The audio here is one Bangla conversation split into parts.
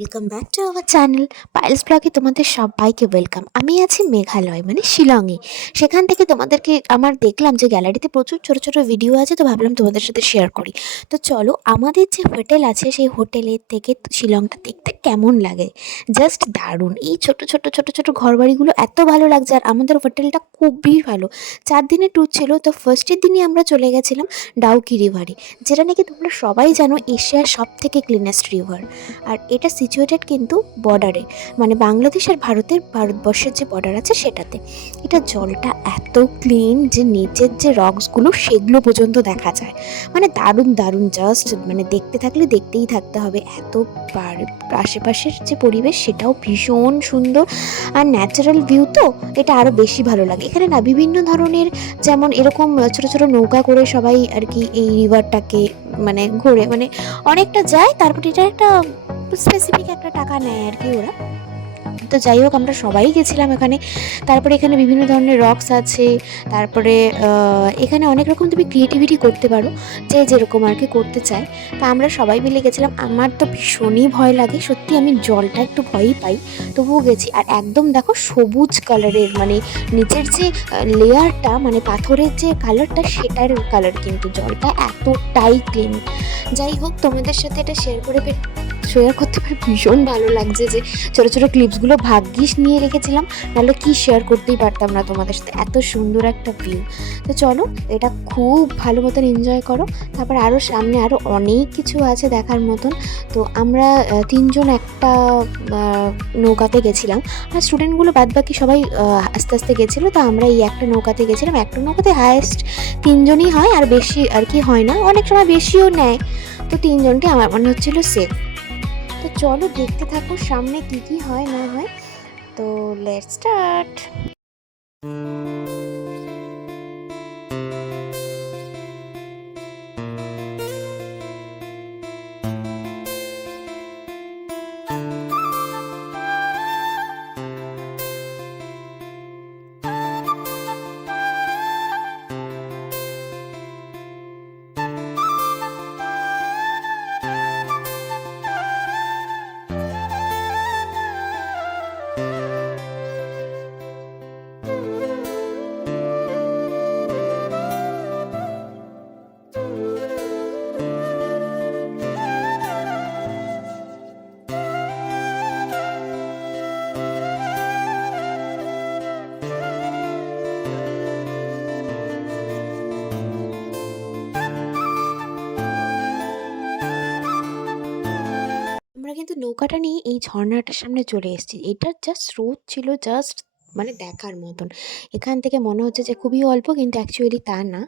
Welcome back to our channel Payel's ব্লগে তোমাদের সবাইকে ওয়েলকাম। আমি আছি মেঘালয় মানে শিলংয়ে। সেখান থেকে তোমাদেরকে আমার দেখলাম যে গ্যালারিতে প্রচুর ছোট ছোট ভিডিও আছে, তো ভাবলাম তোমাদের সাথে শেয়ার করি। তো চলো, আমাদের যে হোটেল আছে সেই হোটেলের থেকে শিলংটা দেখতে কেমন লাগে, জাস্ট দারুণ। এই ছোট ছোট ছোট ছোট ঘরবাড়িগুলো এত ভালো লাগছে, আর আমাদের হোটেলটা খুবই ভালো। 4 দিনের ট্যুর ছিল, তো ফার্স্টের দিনই আমরা চলে গেছিলাম ডাউকি রিভারে, যেটা নাকি তোমরা সবাই জানো এশিয়ার সব থেকে ক্লিনেস্ট রিভার। আর এটা সিচুয়েটেড কিন্তু বর্ডারে, মানে বাংলাদেশ আর ভারতবর্ষের যে বর্ডার আছে সেটাতে। এটা জলটা এত ক্লিন যে নিচের যে রকসগুলো সেগুলো পর্যন্ত দেখা যায়, মানে দারুণ দারুণ। জাস্ট মানে দেখতে থাকলে দেখতেই থাকতে হবে। এত আশেপাশের যে পরিবেশ সেটাও ভীষণ সুন্দর, আর ন্যাচারাল ভিউ, তো এটা আরও বেশি ভালো লাগে। এখানে না বিভিন্ন ধরনের, যেমন এরকম ছোটো ছোটো নৌকা করে সবাই আর কি এই রিভারটাকে মানে ঘোরে, মানে অনেকটা যায়। তারপর এটা একটা স্পেসিফিক একটা টাকা নেয় আর কি ওরা। তো যাই হোক, আমরা সবাই গেছিলাম এখানে। তারপরে এখানে বিভিন্ন ধরনের রকস আছে। তারপরে এখানে অনেক রকম তুমি ক্রিয়েটিভিটি করতে পারো, যে যেরকম আর কি করতে চায়। তা আমরা সবাই মিলে গেছিলাম। আমার তো ভীষণই ভয় লাগে, সত্যি আমি জলটা একটু ভয়ই পাই, তবুও গেছি। আর একদম দেখো সবুজ কালারের, মানে নিচের যে লেয়ারটা, মানে পাথরের যে কালারটা সেটার কালার, কিন্তু জলটা এতটাই ক্লিন। যাই হোক, তোমাদের সাথে এটা শেয়ার করতে পারে ভীষণ ভালো লাগছে যে ছোটো ছোটো ক্লিপসগুলো ভাগ্যিস নিয়ে রেখেছিলাম, নাহলে কি শেয়ার করতেই পারতাম না তোমাদের সাথে। এত সুন্দর একটা ভিউ। তো চলো, এটা খুব ভালো মতন এনজয় করো। তারপর আরও সামনে আরও অনেক কিছু আছে দেখার মতন। তো আমরা 3জন একটা নৌকাতে গেছিলাম, আর স্টুডেন্টগুলো বাদবাকি সবাই আস্তে আস্তে গেছিলো। তো আমরা এই একটা নৌকাতে গেছিলাম। একটা নৌকাতে হায়েস্ট 3জনই হয়, আর বেশি আর কি হয় না, অনেক সময় বেশিও নেয়। তো 3জনকে আমার মনে হচ্ছিল সেফ। তো চলো, দেখতে থাকো সামনে কি কি হয় না হয়। তো লেটস স্টার্ট। আমরা কিন্তু নৌকাটা নিয়ে এই ঝর্ণাটার সামনে চলে এসেছি। এটার জাস্ট স্রোত ছিল জাস্ট মানে দেখার মতন। এখান থেকে মনে হচ্ছে যে খুবই অল্প, কিন্তু অ্যাকচুয়ালি তা না।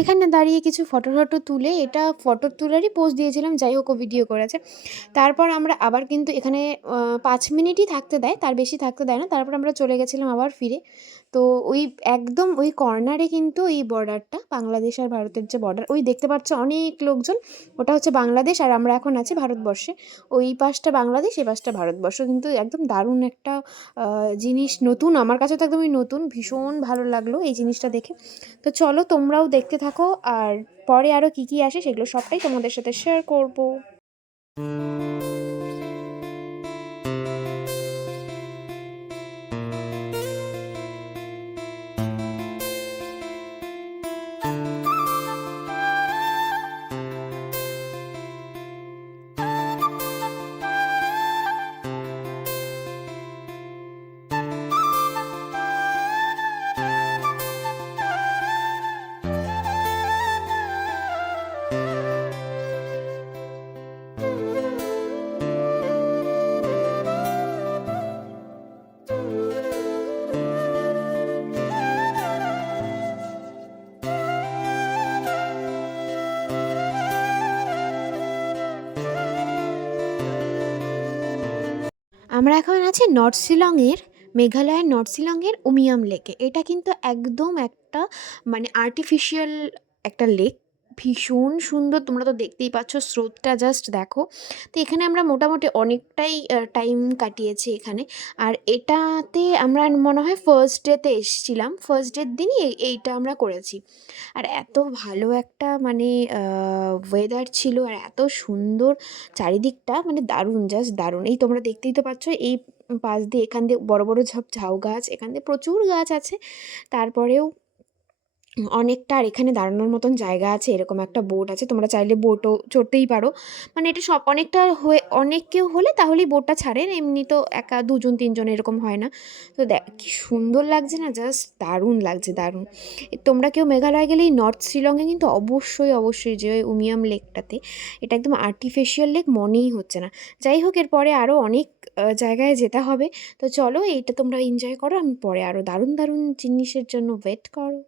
এখানে দাঁড়িয়ে কিছু ফটো টটো তুলে, এটা ফটো তোলারই পোজ দিয়েছিলাম। যাই হোক, ও ভিডিও করেছে। তারপর আমরা আবার কিন্তু এখানে 5 মিনিটই থাকতে দেয়, তার বেশি থাকতে দেয় না। তারপর আমরা চলে গেছিলাম আবার ফিরে। তো ওই একদম ওই কর্নারে কিন্তু এই বর্ডারটা, বাংলাদেশ আর ভারতের যে বর্ডার, ওই দেখতে পাচ্ছ অনেক লোকজন, ওটা হচ্ছে বাংলাদেশ। আর আমরা এখন আছি ভারতবর্ষে। ওই পাশটা বাংলাদেশ, এই পাশটা ভারতবর্ষ। কিন্তু একদম দারুণ একটা জিনিস, নতুন আমার কাছে তো একদমই নতুন। ভীষণ ভালো লাগলো এই জিনিসটা দেখে। তো চলো, তোমরাও দেখতে থাকো, আর পরে আরও কী কী আসে সেগুলো সবটাই তোমাদের সাথে শেয়ার করবো। আমরা এখন আছি নর্থ শিলংয়ের, মেঘালয়ের নর্থ শিলংয়ের উমিয়াম লেকে। এটা কিন্তু একদম একটা মানে আর্টিফিশিয়াল একটা লেক ভীষণ সুন্দর, তোমরা তো দেখতেই পাচ্ছ, স্রোতটা জাস্ট দেখো। তো এখানে আমরা মোটামুটি অনেকটাই টাইম কাটিয়েছি এখানে। আর এটাতে আমরা মনে হয় ফার্স্ট ডেতে এসেছিলাম, ফার্স্ট ডের দিনই এইটা আমরা করেছি। আর এত ভালো একটা মানে ওয়েদার ছিল, আর এত সুন্দর চারিদিকটা, মানে দারুণ, জাস্ট দারুণ। এই তোমরা দেখতেই তো পাচ্ছ, এই পাশ দিয়ে এখান দিয়ে বড় বড় সব ঝাউ গাছ, এখান দিয়ে প্রচুর গাছ আছে। তারপরেও অনেকটা, আর এখানে দাঁড়ানোর মতন জায়গা আছে, এরকম একটা বোট আছে, তোমরা চাইলে বোটও চড়তেই পারো। মানে এটা সব অনেকটা হয়ে, অনেক কেউ হলে তাহলেই বোটটা ছাড়েন, এমনি তো একা দুজন তিনজন এরকম হয় না। তো দেখ কি সুন্দর লাগছে না, জাস্ট দারুণ লাগছে, দারুণ। তোমরা কেউ মেঘালয় গেলে এই নর্থ শিলংয়ে কিন্তু অবশ্যই অবশ্যই যে ওই উমিয়াম লেকটাতে, এটা একদম আর্টিফিশিয়াল লেক মনেই হচ্ছে না। যাই হোক, এরপরে আরও অনেক জায়গায় যেতে হবে। তো চলো, এইটা তোমরা এনজয় করো, আমি পরে আরও দারুণ দারুণ জিনিসের জন্য ওয়েট করো।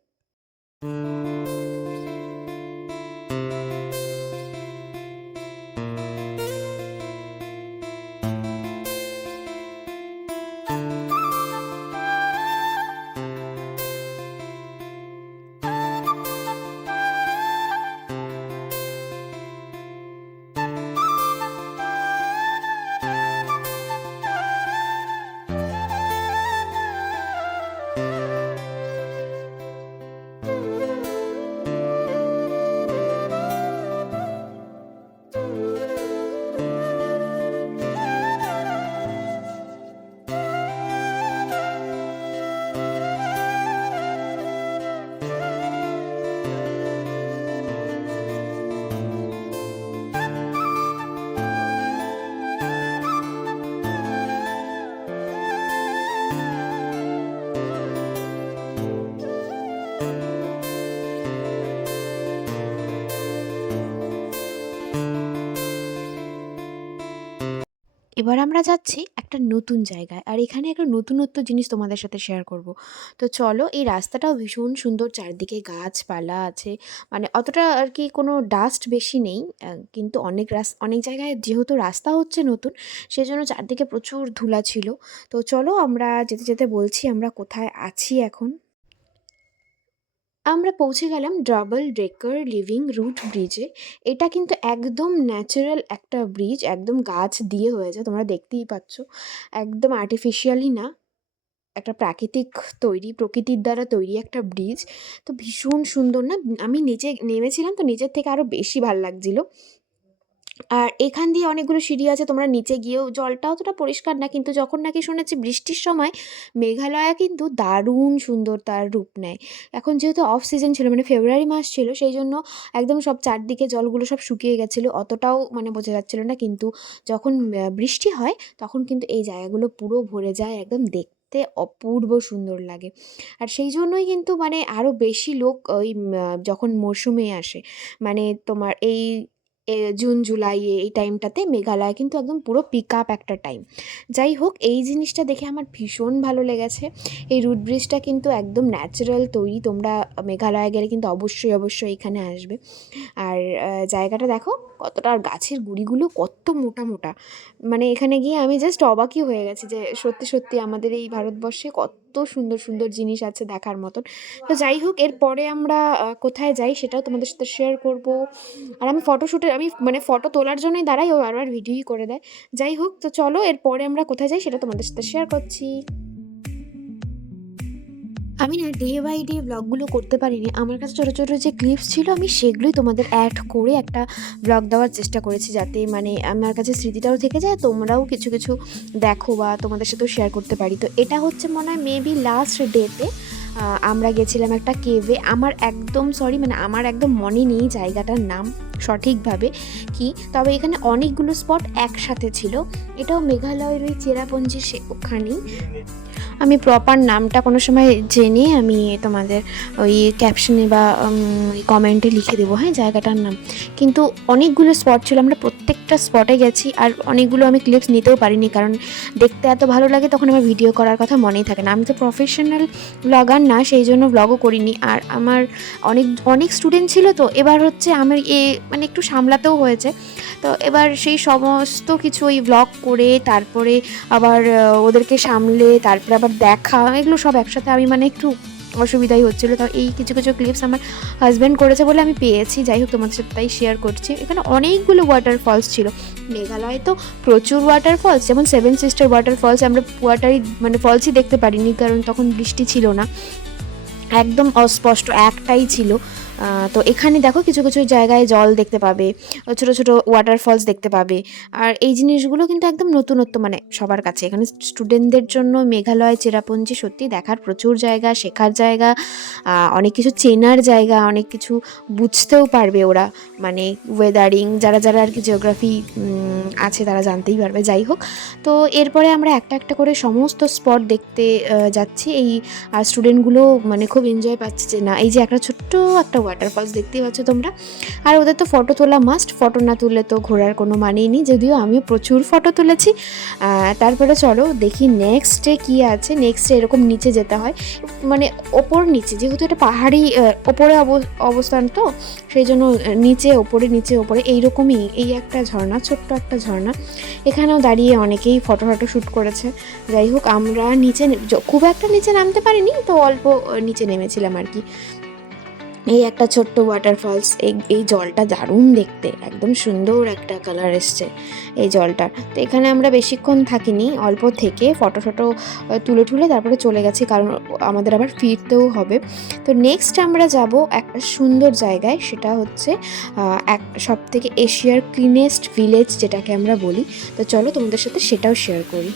এবার আমরা যাচ্ছি একটা নতুন জায়গায়, আর এখানে একটা নতুনত্ব জিনিস তোমাদের সাথে শেয়ার করব। তো চলো, এই রাস্তাটাও ভীষণ সুন্দর, চারদিকে গাছপালা আছে, মানে অতটা আর কি কোনো ডাস্ট বেশি নেই, কিন্তু অনেক জায়গায় যেহেতু রাস্তা হচ্ছে নতুন, সেজন্য চারদিকে প্রচুর ধুলা ছিল। তো চলো, আমরা যেতে যেতে বলছি আমরা কোথায় আছি এখন। আমরা পৌঁছে গেলাম ডাবল ডেকার লিভিং রুট ব্রিজে। এটা কিন্তু একদম ন্যাচারাল একটা ব্রিজ, একদম গাছ দিয়ে হয়েছে, তোমরা দেখতেই পাচ্ছ, একদম আর্টিফিশিয়ালি না, একটা প্রাকৃতিক তৈরি, প্রকৃতির দ্বারা তৈরি একটা ব্রিজ। তো ভীষণ সুন্দর না, আমি নিচে নেমেছিলাম তো নিচের থেকে আরও বেশি ভাল লাগছিলো। আর এখান দিয়ে অনেকগুলো সিঁড়ি আছে, তোমরা নিচে গিয়েও, জলটা অতটা পরিষ্কার না, কিন্তু যখন নাকি শুনেছি বৃষ্টির সময় মেঘালয়া কিন্তু দারুণ সুন্দর তার রূপ নেয়। এখন যেহেতু অফ সিজন ছিল, মানে ফেব্রুয়ারি মাস ছিল, সেই জন্য একদম সব চারদিকে জলগুলো সব শুকিয়ে গেছিলো, অতটাও মানে বোঝা যাচ্ছিলো না, কিন্তু যখন বৃষ্টি হয় তখন কিন্তু এই জায়গাগুলো পুরো ভরে যায়, একদম দেখতে অপূর্ব সুন্দর লাগে। আর সেই জন্যই কিন্তু মানে আরও বেশি লোক ওই যখন মরশুমে আসে, মানে তোমার এই জুন জুলাই এই টাইমটাতে মেঘালয় কিন্তু একদম পুরো পিক আপ একটা টাইম। যাই হোক, এই জিনিসটা দেখে আমার ভীষণ ভালো লেগেছে। এই রুট ব্রিজটা কিন্তু একদম ন্যাচারাল তৈরি, তোমরা মেঘালয় গেলে কিন্তু অবশ্যই অবশ্যই এখানে আসবে। আর জায়গাটা দেখো কতটা, আর গাছের গুঁড়িগুলো কত মোটা মোটা, মানে এখানে গিয়ে আমি জাস্ট অবাকই হয়ে গেছি যে সত্যি সত্যি আমাদের এই ভারতবর্ষে কত সুন্দর সুন্দর জিনিস আছে দেখার মতন। তো যাই হোক, এরপরে আমরা কোথায় যাই সেটাও তোমাদের সাথে শেয়ার করব। আর আমি আমি মানে ফটো তোলার জন্যই দাঁড়াই, ও বারবার ভিডিওই করে দেয়। যাই হোক, তো চলো এরপরে আমরা কোথায় যাই সেটা তোমাদের সাথে শেয়ার করছি। আমি না ডে বাই ডে ব্লগগুলো করতে পারিনি, আমার কাছে ছোটো ছোটো যে ক্লিপস ছিল আমি সেগুলোই তোমাদের অ্যাড করে একটা ব্লগ দেওয়ার চেষ্টা করেছি, যাতে মানে আমার কাছে স্মৃতিটাও থেকে যায়, তোমরাও কিছু কিছু দেখো বা তোমাদের সাথেও শেয়ার করতে পারি। তো এটা হচ্ছে মনে হয় মেবি লাস্ট ডেতে আমরা গেছিলাম একটা কেভে, আমার একদম সরি, মানে আমার একদম মনে নেই জায়গাটার নাম সঠিকভাবে কি, তবে এখানে অনেকগুলো স্পট একসাথে ছিল। এটাও মেঘালয়ের ওই চেরাপুঞ্জি, ওখানেই। আমি প্রপার নামটা কোনো সময় জেনে আমি তোমাদের ওই ক্যাপশনে বা ওই কমেন্টে লিখে দেবো, হ্যাঁ, জায়গাটার নাম। কিন্তু অনেকগুলো স্পট ছিল, আমরা প্রত্যেকটা স্পটে গেছি, আর অনেকগুলো আমি ক্লিপস নিতেও পারিনি, কারণ দেখতে এত ভালো লাগে তখন আমার ভিডিও করার কথা মনেই থাকে না। আমি তো প্রফেশনাল ব্লগার না, সেই জন্য ব্লগও করিনি। আর আমার অনেক অনেক স্টুডেন্ট ছিল, তো এবার হচ্ছে আমার মানে একটু সামলাতেও হয়েছে। তো এবার সেই সমস্ত কিছু ওই ব্লগ করে, তারপরে আবার ওদেরকে সামলে, তারপরে আবার দেখা, এগুলো সব একসাথে আমি মানে একটু অসুবিধাই হচ্ছিলো। তাও এই কিছু কিছু ক্লিপস আমার হাজব্যান্ড করেছে বলে আমি পেয়েছি। যাই হোক, তোমাদের সাথে তাই শেয়ার করছি। এখানে অনেকগুলো ওয়াটারফলস ছিল। মেঘালয়ে তো প্রচুর ওয়াটারফলস, যেমন সেভেন সিস্টার ওয়াটারফলস আমরা মানে ফলসই দেখতে পারিনি, কারণ তখন বৃষ্টি ছিল না, একদম অস্পষ্ট একটাই ছিল। তো এখানে দেখো কিছু কিছু জায়গায় জল দেখতে পাবে, ছোটো ছোটো ওয়াটারফলস দেখতে পাবে। আর এই জিনিসগুলো কিন্তু একদম নতুনত্ব, মানে সবার কাছে। এখানে স্টুডেন্টদের জন্য মেঘালয় চেরাপুঞ্জি সত্যি দেখার প্রচুর জায়গা, শেখার জায়গা, অনেক কিছু চেনার জায়গা, অনেক কিছু বুঝতেও পারবে ওরা, মানে ওয়েদারিং, যারা যারা আর কি জিওগ্রাফি আছে তারা জানতেই পারবে। যাই হোক, তো এরপরে আমরা একটা একটা করে সমস্ত স্পট দেখতে যাচ্ছি। এই স্টুডেন্টগুলো মানে খুব এনজয় পাচ্ছে যে না, এই যে একটা ছোট্ট একটা ওয়াটারফলস দেখতেই পাচ্ছ তোমরা। আর ওদের তো ফটো তোলা মাস্ট, ফটো না তুললে তো ঘোরার কোনো মানেই নেই, যদিও আমিও প্রচুর ফটো তুলেছি। তারপরে চলো দেখি নেক্সটে কী আছে। নেক্সটে এরকম নিচে যেতে হয়, মানে ওপর নিচে, যেহেতু এটা পাহাড়ি ওপরে অবস্থান, তো সেই জন্য নিচে ওপরে নিচে ওপরে এইরকমই। এই একটা ঝর্ণা, ছোট্ট একটা ঝর্ণা, এখানেও দাঁড়িয়ে অনেকেই ফটো শ্যুট করেছে। যাই হোক, আমরা নিচে খুব একটা নিচে নামতে পারিনি, তো অল্প নিচে নেমেছিলাম আর কি। এই একটা ছোট্ট ওয়াটারফলস, এই জলটা দারুণ দেখতে, একদম সুন্দর একটা কালার এসছে এই জলটা। তো এখানে আমরা বেশিক্ষণ থাকিনি, অল্প থেকে ফটো তুলে তারপরে চলে গেছি, কারণ আমাদের আবার ফিরতেও হবে। তো নেক্সট আমরা যাব একটা সুন্দর জায়গায়, সেটা হচ্ছে এক সবথেকে এশিয়ার ক্লিনেস্ট ভিলেজ যেটাকে আমরা বলি। তো চলো তোমাদের সাথে সেটাও শেয়ার করি।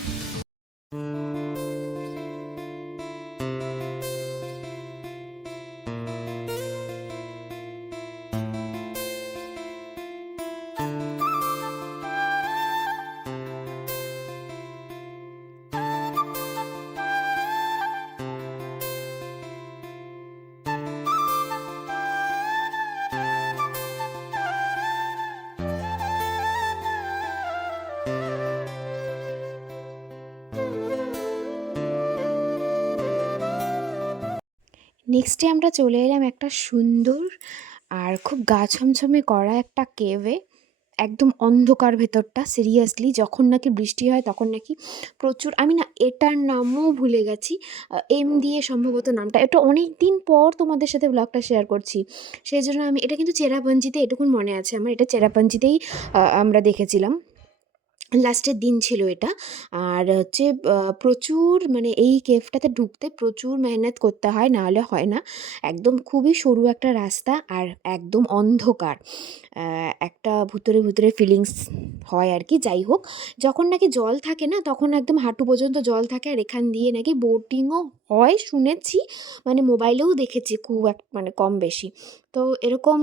নেক্সটে আমরা চলে এলাম একটা সুন্দর আর খুব গা ছমছমে করা একটা কেভে। একদম অন্ধকার ভেতরটা, সিরিয়াসলি যখন নাকি বৃষ্টি হয় তখন নাকি প্রচুর, আমি না এটার নামও ভুলে গেছি, এম দিয়ে সম্ভবত নামটা। এটা অনেক দিন পর তোমাদের সাথে ব্লগটা শেয়ার করছি, সেই জন্য আমি এটা কিন্তু চেরাপুঞ্জিতে, এটুকুন মনে আছে আমার, এটা চেরাপুঞ্জিতেই আমরা দেখেছিলাম। লাস্টের দিন ছিল এটা। আর হচ্ছে প্রচুর, মানে এই কেভটাতে ঢুকতে প্রচুর মেহনত করতে হয়, নাহলে হয় না। একদম খুবই সরু একটা রাস্তা আর একদম অন্ধকার, একটা ভুতুরে ভুতুরে ফিলিংস হয় আর কি। যাই হোক, যখন নাকি জল থাকে না তখন একদম হাঁটু পর্যন্ত জল থাকে, আর এখান দিয়ে নাকি বোটিংও হয় শুনেছি, মানে মোবাইলেও দেখেছি, খুব মানে কম বেশি। তো এরকম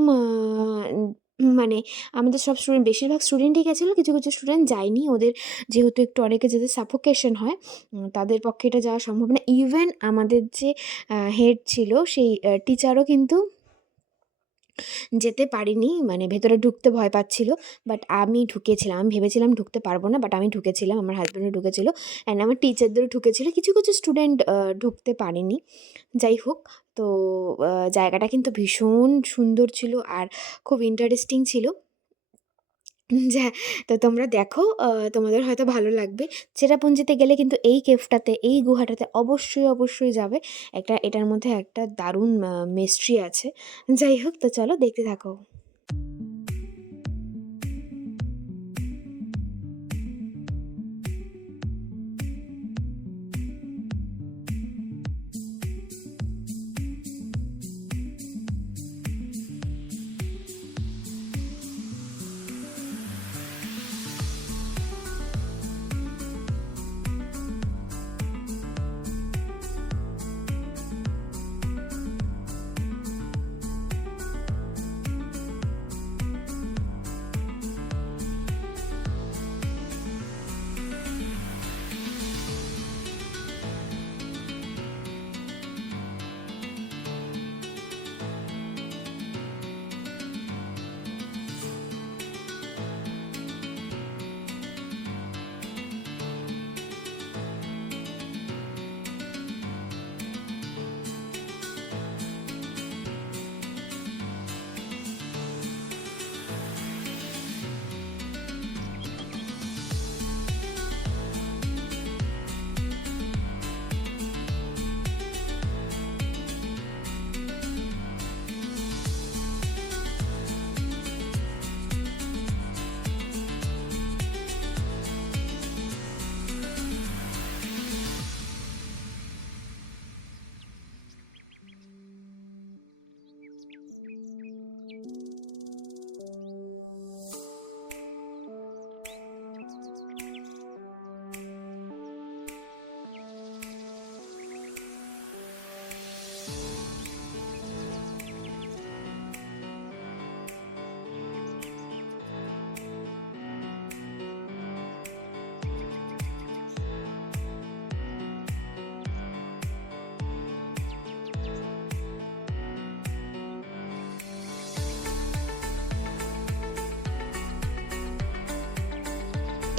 মানে আমাদের সব স্টুডেন্ট, বেশিরভাগ স্টুডেন্টই গেছিলো, কিছু কিছু স্টুডেন্ট যায়নি, ওদের যেহেতু একটু অনেকে যাদের সাফোকেশন হয়, তাদের পক্ষে এটা যাওয়া সম্ভব না। ইভেন আমাদের যে হেড ছিল সেই টিচারও কিন্তু যেতে পারিনি, মানে ভেতরে ঢুকতে ভয় পাচ্ছিল। বাট আমি ঢুকেছিলাম, আমি ভেবেছিলাম ঢুকতে পারবো না, বাট আমি ঢুকেছিলাম, আমার হাজব্যান্ডও ঢুকেছিল, অ্যান্ড আমার টিচারদেরও ঢুকেছিল। কিছু কিছু স্টুডেন্ট ঢুকতে পারেনি। যাই হোক, তো জায়গাটা কিন্তু ভীষণ সুন্দর ছিল আর খুব ইন্টারেস্টিং ছিল। যা তো তোমরা দেখো, তোমাদের হয়তো ভালো লাগবে। চেরাপুঞ্জিতে গেলে কিন্তু এই কেভটাতে, এই গুহাটাতে অবশ্যই অবশ্যই যাবে। এটার মধ্যে একটা দারুণ মিস্ট্রি আছে। যাই হোক, তো চলো দেখতে থাকো।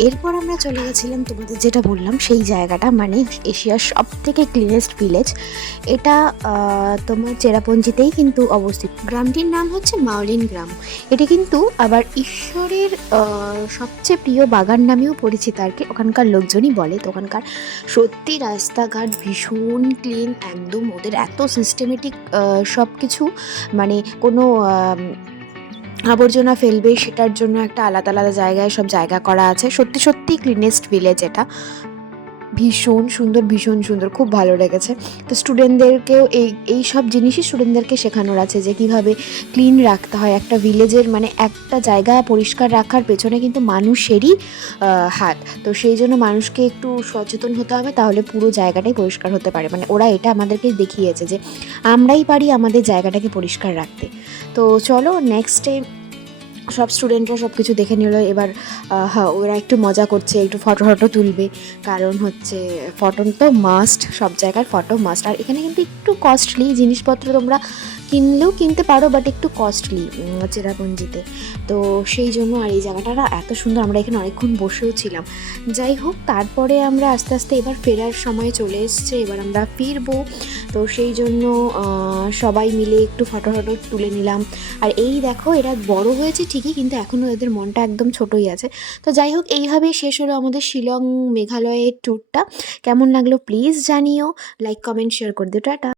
এরপর আমরা চলে গেছিলাম তোমাদের যেটা বললাম সেই জায়গাটা, মানে এশিয়ার সব থেকে ক্লিনেস্ট ভিলেজ। এটা তোমার চেরাপুঞ্জিতেই কিন্তু অবস্থিত। গ্রামটির নাম হচ্ছে মাওলিন গ্রাম। এটি কিন্তু আবার ঈশ্বরের সবচেয়ে প্রিয় বাগান নামেও পরিচিত আর কি, ওখানকার লোকজনই বলে। তো ওখানকার সত্যি রাস্তাঘাট ভীষণ ক্লিন, একদম ওদের এত সিস্টেমেটিক সব কিছু, মানে কোনো আবর্জনা ফেলবে সেটার জন্য একটা আলাদা আলাদা জায়গায় সব জায়গা করা আছে। সত্যি সত্যি ক্লিনেস্ট ভিলেজ এটা। ভীষণ সুন্দর, ভীষণ সুন্দর, খুব ভালো লেগেছে। তো স্টুডেন্টদেরকেও এই সব জিনিসই স্টুডেন্টদেরকে শেখানোর আছে যে কীভাবে ক্লিন রাখতে হয় একটা ভিলেজের, মানে একটা জায়গা পরিষ্কার রাখার পেছনে কিন্তু মানুষেরই হাত। তো সেই জন্য মানুষকে একটু সচেতন হতে হবে, তাহলে পুরো জায়গাটাই পরিষ্কার হতে পারে। মানে ওরা এটা আমাদেরকে দেখিয়েছে যে আমরাই পারি আমাদের জায়গাটাকে পরিষ্কার রাখতে। তো চলো নেক্সটে সব স্টুডেন্টরা সব কিছু দেখে নিল। এবার হ্যাঁ, ওরা একটু মজা করছে, একটু ফটো ফটো তুলবে, কারণ হচ্ছে ফটো তো মাস্ট, সব জায়গার ফটো মাস্ট। আর এখানে কিন্তু একটু কস্টলি জিনিসপত্র তোমরা কিনলেও কিনতে পারো, বাট একটু কস্টলি চেরাপুঞ্জিতে। তো সেই জন্য, আর এই জায়গাটা না এত সুন্দর, আমরা এখানে অনেকক্ষণ বসেও ছিলাম। যাই হোক, তারপরে আমরা আস্তে আস্তে এবার ফেরার সময় চলে এসছে, এবার আমরা ফিরবো। তো সেই জন্য সবাই মিলে একটু ফটো ফটো তুলে নিলাম। আর এই দেখো, এরা বড় হয়েছে ঠিকই, কিন্তু এখনও এদের মনটা একদম ছোটই আছে। তো যাই হোক, এইভাবেই শেষ হলো আমাদের শিলং মেঘালয়ের ট্যুরটা। কেমন লাগলো প্লিজ জানিও, লাইক কমেন্ট শেয়ার করে দিও। টাটা।